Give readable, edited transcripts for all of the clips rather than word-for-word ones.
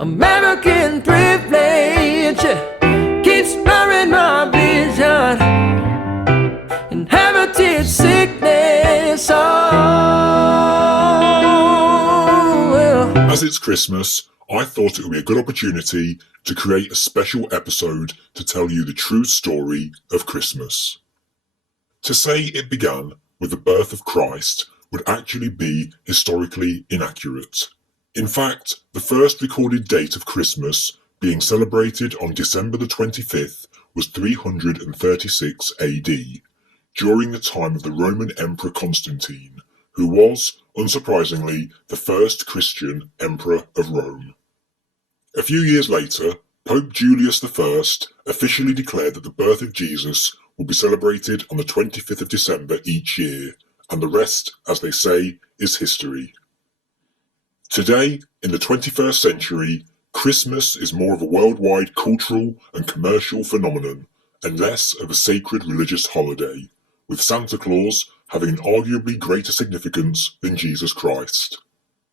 American privilege keeps blurring my vision. Inherited sickness. Oh, well. As it's Christmas, I thought it would be a good opportunity to create a special episode to tell you the true story of Christmas. To say it began with the birth of Christ would actually be historically inaccurate. In fact, the first recorded date of Christmas being celebrated on December the 25th was 336 AD, during the time of the Roman Emperor Constantine, who was, unsurprisingly, the first Christian emperor of Rome. A few years later, Pope Julius I officially declared that the birth of Jesus will be celebrated on the 25th of December each year, and the rest, as they say, is history. Today, in the 21st century, Christmas is more of a worldwide cultural and commercial phenomenon, and less of a sacred religious holiday, with Santa Claus having an arguably greater significance than Jesus Christ.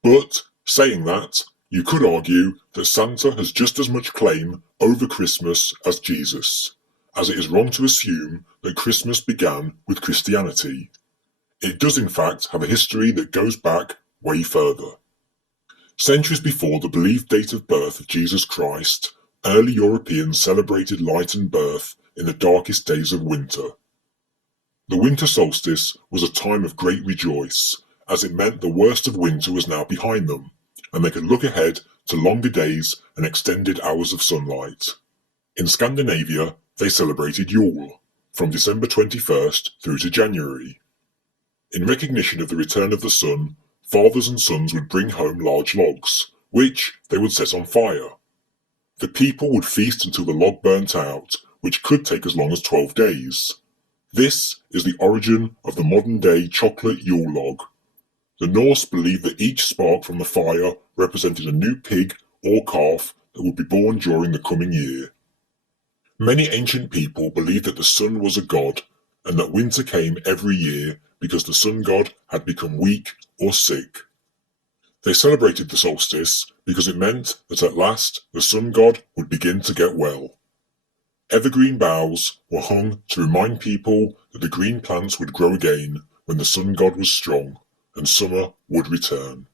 But, saying that, you could argue that Santa has just as much claim over Christmas as Jesus, as it is wrong to assume that Christmas began with Christianity. It does in fact have a history that goes back way further. Centuries before the believed date of birth of Jesus Christ, early Europeans celebrated light and birth in the darkest days of winter. The winter solstice was a time of great rejoice, as it meant the worst of winter was now behind them, and they could look ahead to longer days and extended hours of sunlight. In Scandinavia, they celebrated Yule, from December 21st through to January. In recognition of the return of the sun, fathers and sons would bring home large logs, which they would set on fire. The people would feast until the log burnt out, which could take as long as 12 days. This is the origin of the modern-day chocolate Yule log. The Norse believed that each spark from the fire represented a new pig or calf that would be born during the coming year. Many ancient people believed that the sun was a god, and that winter came every year because the sun god had become weak or sick. They celebrated the solstice because it meant that at last the sun god would begin to get well. Evergreen boughs were hung to remind people that the green plants would grow again when the sun god was strong and summer would return.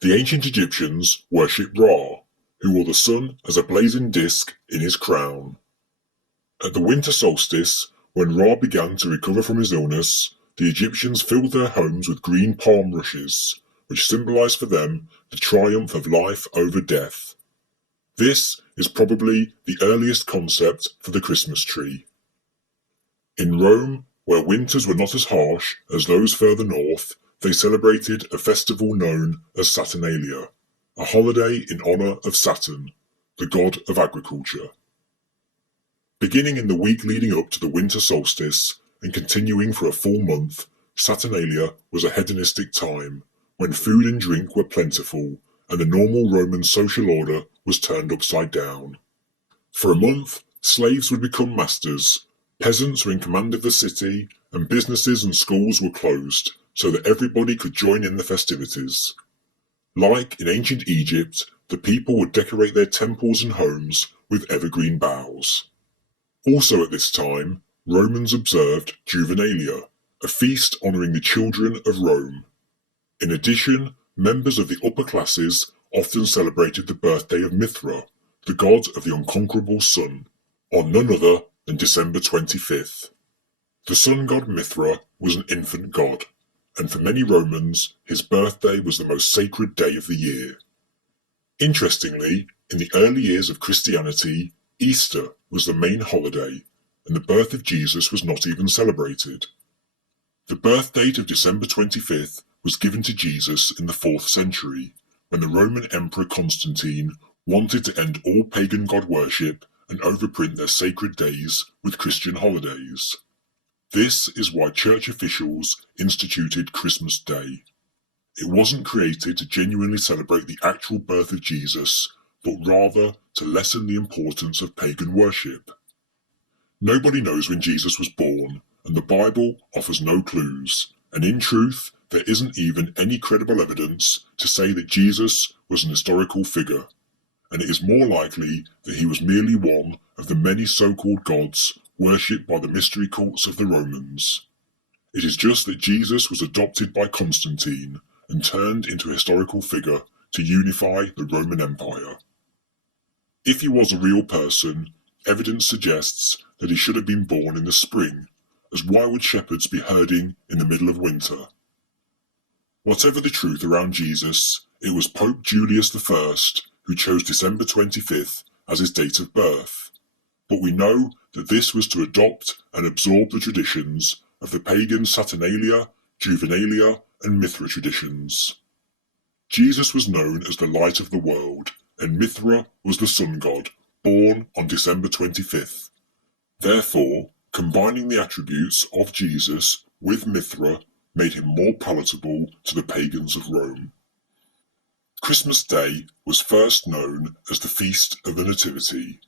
The ancient Egyptians worshipped Ra, who wore the sun as a blazing disk in his crown. At the winter solstice, when Ra began to recover from his illness, the Egyptians filled their homes with green palm rushes, which symbolized for them the triumph of life over death. This is probably the earliest concept for the Christmas tree. In Rome, where winters were not as harsh as those further north, they celebrated a festival known as Saturnalia, a holiday in honor of Saturn, the god of agriculture. Beginning in the week leading up to the winter solstice and continuing for a full month, Saturnalia was a hedonistic time when food and drink were plentiful and the normal Roman social order was turned upside down. For a month, slaves would become masters, peasants were in command of the city, and businesses and schools were closed so that everybody could join in the festivities. Like in ancient Egypt, the people would decorate their temples and homes with evergreen boughs. Also at this time, Romans observed Juvenalia, a feast honouring the children of Rome. In addition, members of the upper classes often celebrated the birthday of Mithra, the god of the unconquerable sun, on none other than December 25th. The sun god Mithra was an infant god, and for many Romans, his birthday was the most sacred day of the year. Interestingly, in the early years of Christianity, Easter was the main holiday, and the birth of Jesus was not even celebrated. The birth date of December 25th was given to Jesus in the 4th century, when the Roman Emperor Constantine wanted to end all pagan god worship and overprint their sacred days with Christian holidays. This is why church officials instituted Christmas Day. It wasn't created to genuinely celebrate the actual birth of Jesus, but rather to lessen the importance of pagan worship. Nobody knows when Jesus was born, and the Bible offers no clues, and in truth, there isn't even any credible evidence to say that Jesus was an historical figure. and it is more likely that he was merely one of the many so-called gods worshipped by the mystery cults of the Romans. It is just that Jesus was adopted by Constantine and turned into a historical figure to unify the Roman Empire. If he was a real person, evidence suggests that he should have been born in the spring, as why would shepherds be herding in the middle of winter? Whatever the truth around Jesus, it was Pope Julius I who chose December 25th as his date of birth. But we know that this was to adopt and absorb the traditions of the pagan Saturnalia, Juvenalia, and Mithra traditions. Jesus was known as the light of the world, and Mithra was the sun god, born on December 25th. Therefore, combining the attributes of Jesus with Mithra made him more palatable to the pagans of Rome. Christmas Day was first known as the Feast of the Nativity,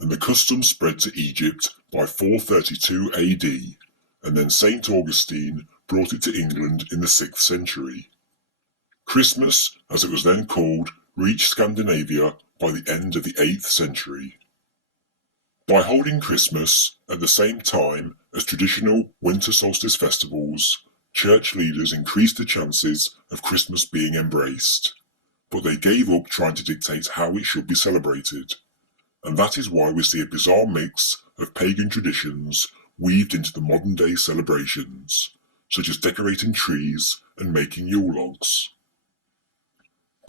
and the custom spread to Egypt by 432 AD, and then St. Augustine brought it to England in the 6th century. Christmas, as it was then called, reached Scandinavia by the end of the 8th century. By holding Christmas at the same time as traditional winter solstice festivals, church leaders increased the chances of Christmas being embraced, but they gave up trying to dictate how it should be celebrated, and that is why we see a bizarre mix of pagan traditions weaved into the modern-day celebrations, such as decorating trees and making Yule logs.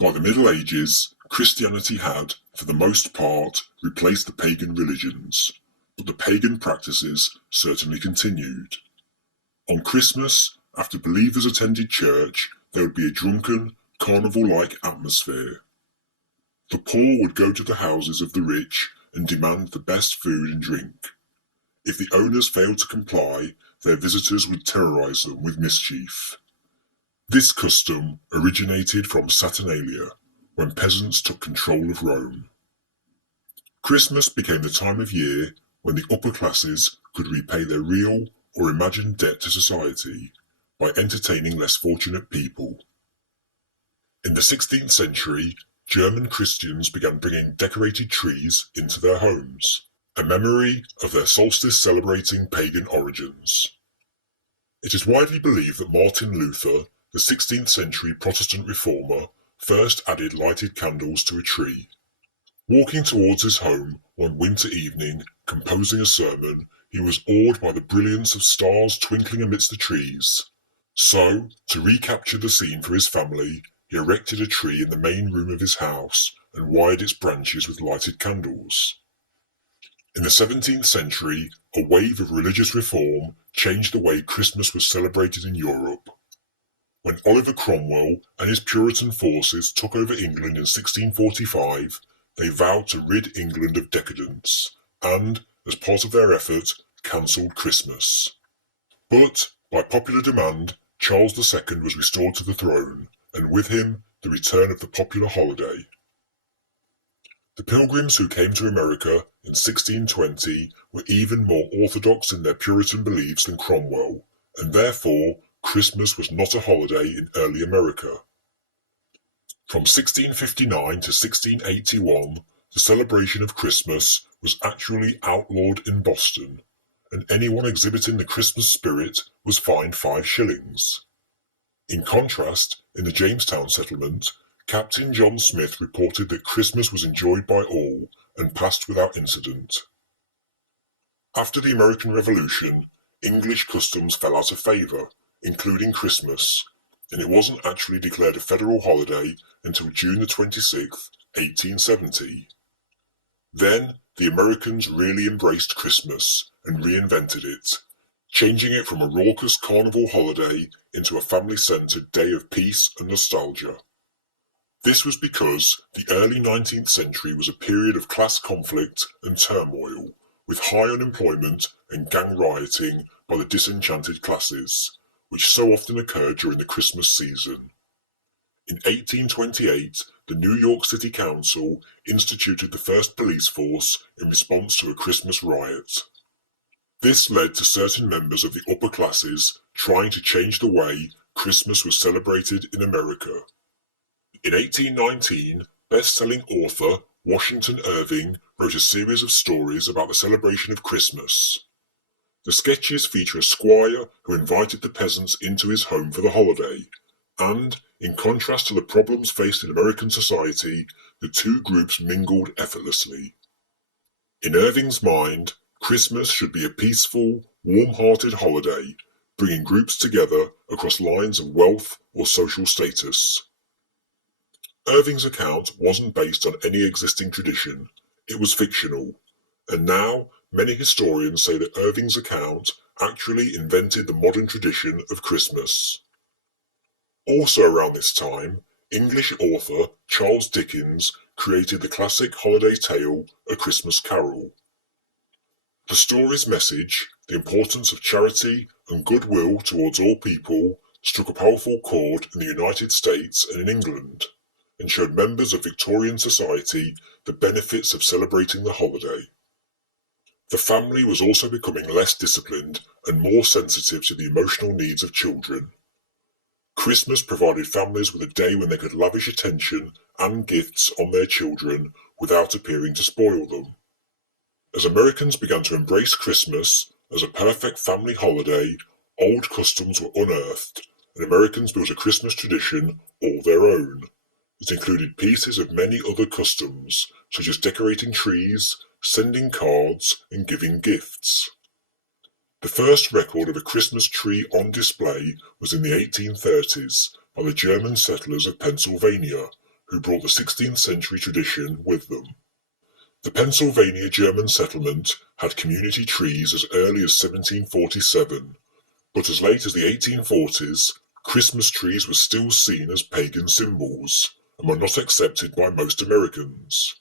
By the Middle Ages, Christianity had, for the most part, replaced the pagan religions, but the pagan practices certainly continued. On Christmas, after believers attended church, there would be a drunken, carnival-like atmosphere. The poor would go to the houses of the rich and demand the best food and drink. If the owners failed to comply, their visitors would terrorize them with mischief. This custom originated from Saturnalia, when peasants took control of Rome. Christmas became the time of year when the upper classes could repay their real or imagined debt to society by entertaining less fortunate people. In the 16th century, German Christians began bringing decorated trees into their homes, a memory of their solstice celebrating pagan origins. It is widely believed that Martin Luther, the 16th century Protestant reformer, first added lighted candles to a tree. Walking towards his home one winter evening, composing a sermon, he was awed by the brilliance of stars twinkling amidst the trees. So, to recapture the scene for his family, he erected a tree in the main room of his house and wired its branches with lighted candles. In the 17th century, a wave of religious reform changed the way Christmas was celebrated in Europe. When Oliver Cromwell and his Puritan forces took over England in 1645, they vowed to rid England of decadence and, as part of their effort, cancelled Christmas. But, by popular demand, Charles II was restored to the throne, and with him, the return of the popular holiday. The Pilgrims who came to America in 1620 were even more orthodox in their Puritan beliefs than Cromwell, and therefore Christmas was not a holiday in early America. From 1659 to 1681, the celebration of Christmas was actually outlawed in Boston, and anyone exhibiting the Christmas spirit was fined 5 shillings. In contrast, in the Jamestown settlement, Captain John Smith reported that Christmas was enjoyed by all and passed without incident. After the American Revolution, English customs fell out of favour, including Christmas, and it wasn't actually declared a federal holiday until June the 26th, 1870. Then, the Americans really embraced Christmas and reinvented it, changing it from a raucous carnival holiday into a family-centred day of peace and nostalgia. This was because the early 19th century was a period of class conflict and turmoil, with high unemployment and gang rioting by the disenchanted classes, which so often occurred during the Christmas season. In 1828, the New York City Council instituted the first police force in response to a Christmas riot. This led to certain members of the upper classes trying to change the way Christmas was celebrated in America. In 1819, best-selling author Washington Irving wrote a series of stories about the celebration of Christmas. The sketches feature a squire who invited the peasants into his home for the holiday, and, in contrast to the problems faced in American society, the two groups mingled effortlessly. In Irving's mind, Christmas should be a peaceful, warm-hearted holiday, bringing groups together across lines of wealth or social status. Irving's account wasn't based on any existing tradition, it was fictional, and now many historians say that Irving's account actually invented the modern tradition of Christmas. Also around this time, English author Charles Dickens created the classic holiday tale A Christmas Carol. The story's message, the importance of charity and goodwill towards all people, struck a powerful chord in the United States and in England, and showed members of Victorian society the benefits of celebrating the holiday. The family was also becoming less disciplined and more sensitive to the emotional needs of children. Christmas provided families with a day when they could lavish attention and gifts on their children without appearing to spoil them. As Americans began to embrace Christmas as a perfect family holiday, old customs were unearthed, and Americans built a Christmas tradition all their own. It included pieces of many other customs, such as decorating trees, sending cards, and giving gifts. The first record of a Christmas tree on display was in the 1830s by the German settlers of Pennsylvania, who brought the 16th century tradition with them. The Pennsylvania German settlement had community trees as early as 1747, but as late as the 1840s, Christmas trees were still seen as pagan symbols and were not accepted by most Americans.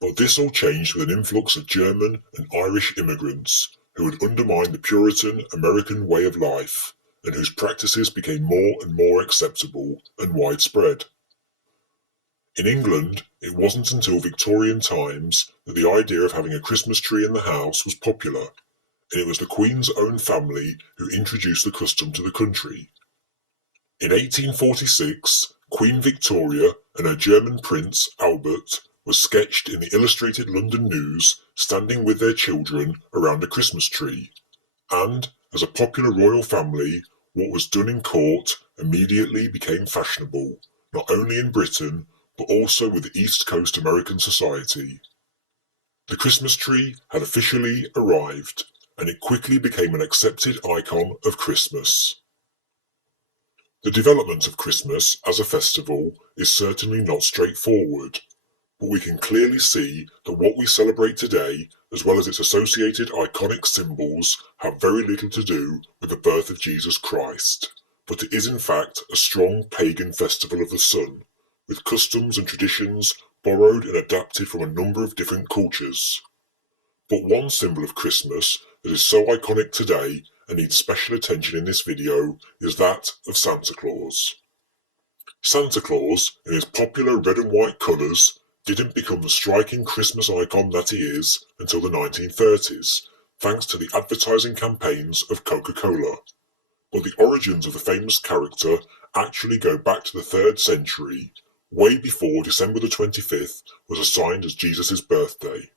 But this all changed with an influx of German and Irish immigrants who would undermine the Puritan American way of life and whose practices became more and more acceptable and widespread. In England, it wasn't until Victorian times that the idea of having a Christmas tree in the house was popular, and it was the Queen's own family who introduced the custom to the country. In 1846, Queen Victoria and her German prince, Albert, were sketched in the Illustrated London News standing with their children around a Christmas tree, and, as a popular royal family, what was done in court immediately became fashionable, not only in Britain, but also with East Coast American society. The Christmas tree had officially arrived, and it quickly became an accepted icon of Christmas. The development of Christmas as a festival is certainly not straightforward, but we can clearly see that what we celebrate today, as well as its associated iconic symbols, have very little to do with the birth of Jesus Christ, but it is in fact a strong pagan festival of the sun, with customs and traditions borrowed and adapted from a number of different cultures. But one symbol of Christmas that is so iconic today and needs special attention in this video is that of Santa Claus. Santa Claus, in his popular red and white colours, didn't become the striking Christmas icon that he is until the 1930s, thanks to the advertising campaigns of Coca-Cola. But the origins of the famous character actually go back to the 3rd century, way before December the 25th was assigned as Jesus' birthday.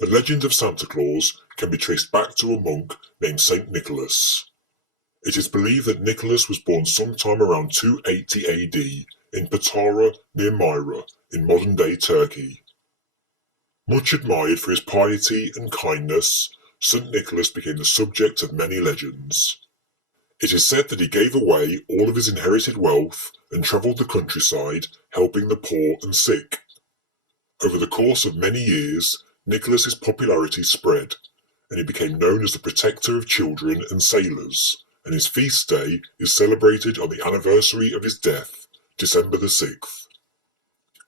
The legend of Santa Claus can be traced back to a monk named Saint Nicholas. It is believed that Nicholas was born sometime around 280 AD in Patara near Myra in modern-day Turkey. Much admired for his piety and kindness, St. Nicholas became the subject of many legends. It is said that he gave away all of his inherited wealth and travelled the countryside helping the poor and sick. Over the course of many years, Nicholas's popularity spread, and he became known as the protector of children and sailors, and his feast day is celebrated on the anniversary of his death, December the 6th.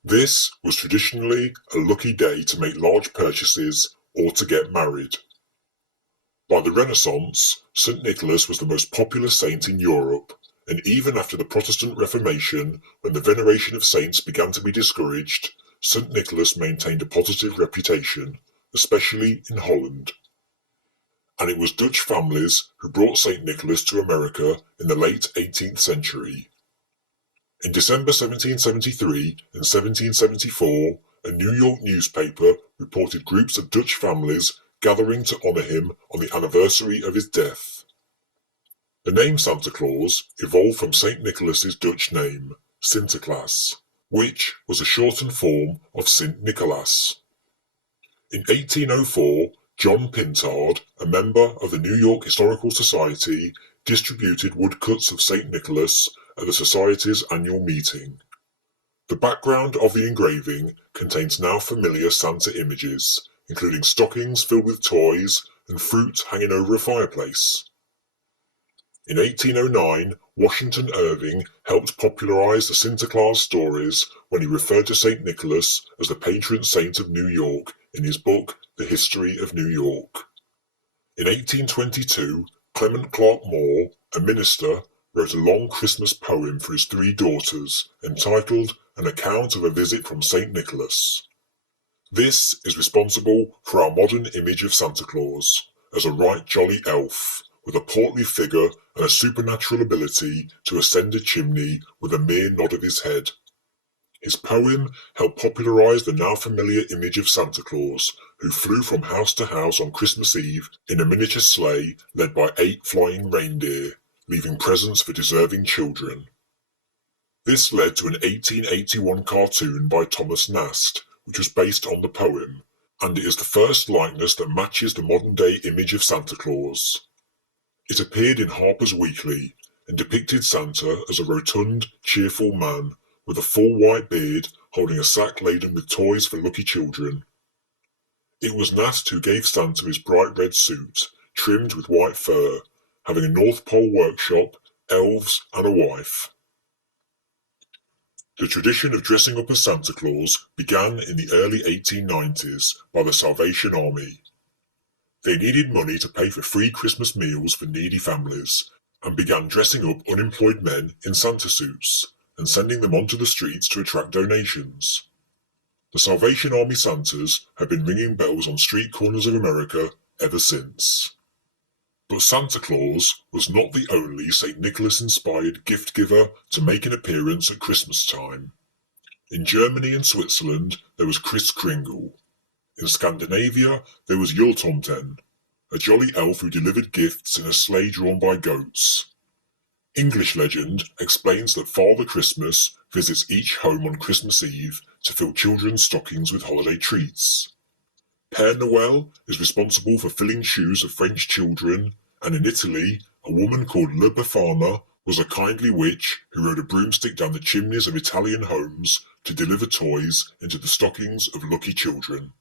This was traditionally a lucky day to make large purchases or to get married. By the Renaissance, St. Nicholas was the most popular saint in Europe, and even after the Protestant Reformation, when the veneration of saints began to be discouraged, St. Nicholas maintained a positive reputation, especially in Holland. And it was Dutch families who brought St. Nicholas to America in the late 18th century. In December 1773 and 1774, a New York newspaper reported groups of Dutch families gathering to honor him on the anniversary of his death. The name Santa Claus evolved from St. Nicholas's Dutch name, Sinterklaas, which was a shortened form of Sint Nicholas. In 1804, John Pintard, a member of the New York Historical Society, distributed woodcuts of St. Nicholas at the Society's annual meeting. The background of the engraving contains now familiar Santa images, including stockings filled with toys and fruit hanging over a fireplace. In 1809, Washington Irving helped popularize the Sinterklaas stories when he referred to St. Nicholas as the patron saint of New York in his book, The History of New York. In 1822, Clement Clark Moore, a minister, wrote a long Christmas poem for his 3 daughters entitled An Account of a Visit from St. Nicholas. This is responsible for our modern image of Santa Claus as a right jolly elf, with a portly figure and a supernatural ability to ascend a chimney with a mere nod of his head. His poem helped popularize the now familiar image of Santa Claus, who flew from house to house on Christmas Eve in a miniature sleigh led by 8 flying reindeer, leaving presents for deserving children. This led to an 1881 cartoon by Thomas Nast, which was based on the poem, and it is the first likeness that matches the modern-day image of Santa Claus. It appeared in Harper's Weekly and depicted Santa as a rotund, cheerful man with a full white beard holding a sack laden with toys for lucky children. It was Nast who gave Santa his bright red suit, trimmed with white fur, having a North Pole workshop, elves, and a wife. The tradition of dressing up as Santa Claus began in the early 1890s by the Salvation Army. They needed money to pay for free Christmas meals for needy families, and began dressing up unemployed men in Santa suits and sending them onto the streets to attract donations. The Salvation Army Santas have been ringing bells on street corners of America ever since. But Santa Claus was not the only St. Nicholas-inspired gift giver to make an appearance at Christmas time. In Germany and Switzerland, there was Kris Kringle. In Scandinavia, there was Jultomten, a jolly elf who delivered gifts in a sleigh drawn by goats. English legend explains that Father Christmas visits each home on Christmas Eve to fill children's stockings with holiday treats. Père Noël is responsible for filling shoes of French children, and in Italy, a woman called La Befana was a kindly witch who rode a broomstick down the chimneys of Italian homes to deliver toys into the stockings of lucky children.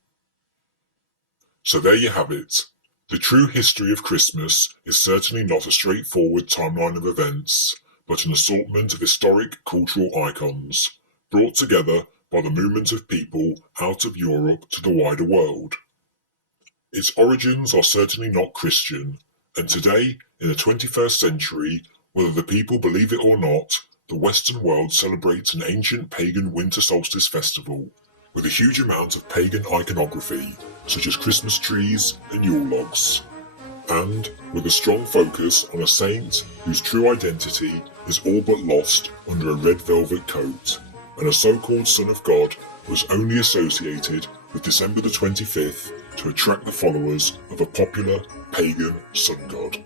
So there you have it. The true history of Christmas is certainly not a straightforward timeline of events, but an assortment of historic cultural icons, brought together by the movement of people out of Europe to the wider world. Its origins are certainly not Christian, and today, in the 21st century, whether the people believe it or not, the Western world celebrates an ancient pagan winter solstice festival, with a huge amount of pagan iconography, such as Christmas trees and Yule logs, and with a strong focus on a saint whose true identity is all but lost under a red velvet coat, and a so-called Son of God was only associated with December the 25th to attract the followers of a popular pagan sun god.